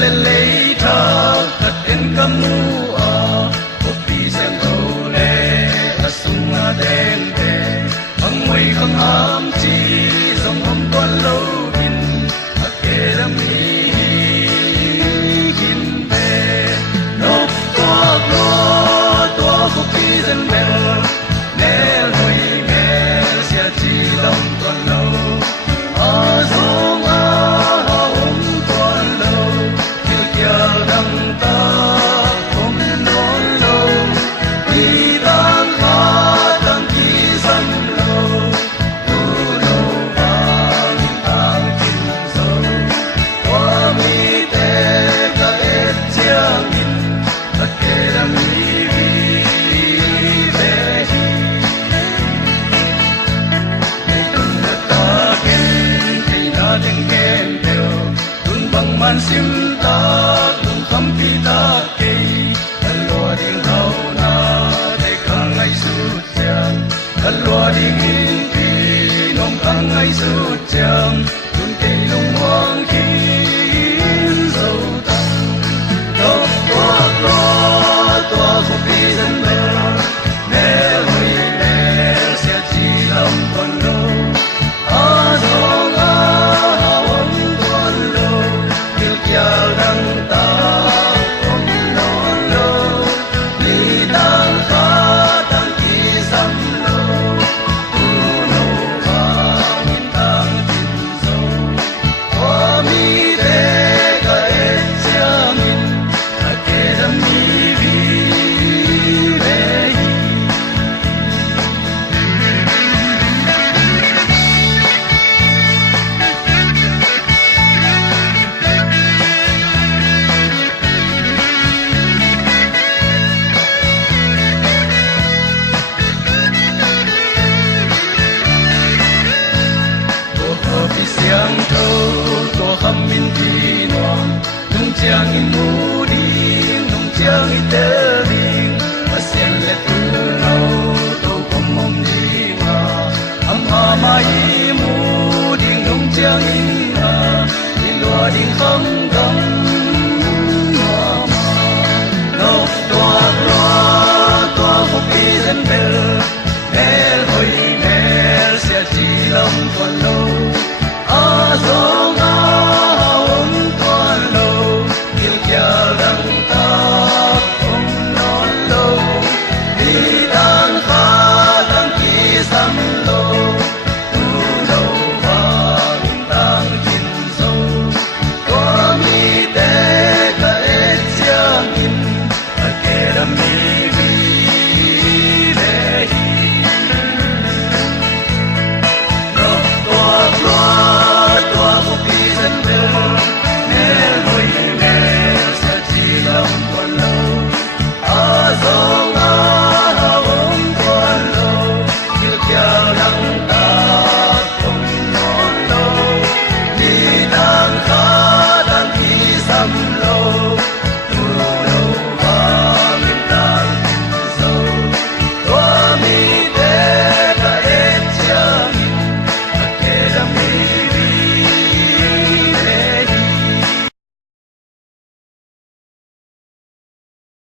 lên lấy thác thật đến cam mu có bị xem thâu lệ sung đen đen hăng mây hăng ám chi dòng hầm quan lâu bin kề đam hi hin về nóc tua có bị dân bèo nè hồi nghe sẽ chỉ lòng toàn lâu dòng man sim ta lung kham pi ta ke lua ding hau na de ka ngai su chang lua ding in pi nong ka ngai su chang tun ke lung wang hin zo tang do tua ko pi zan me ne hui ne sia chi lam kon lo Hãy subscribe cho kênh Ghiền Mì Giang in mu ding nong giang in te ding pasien le tu no to kom mom ding ama mai mu ding nong giang in lua ding khang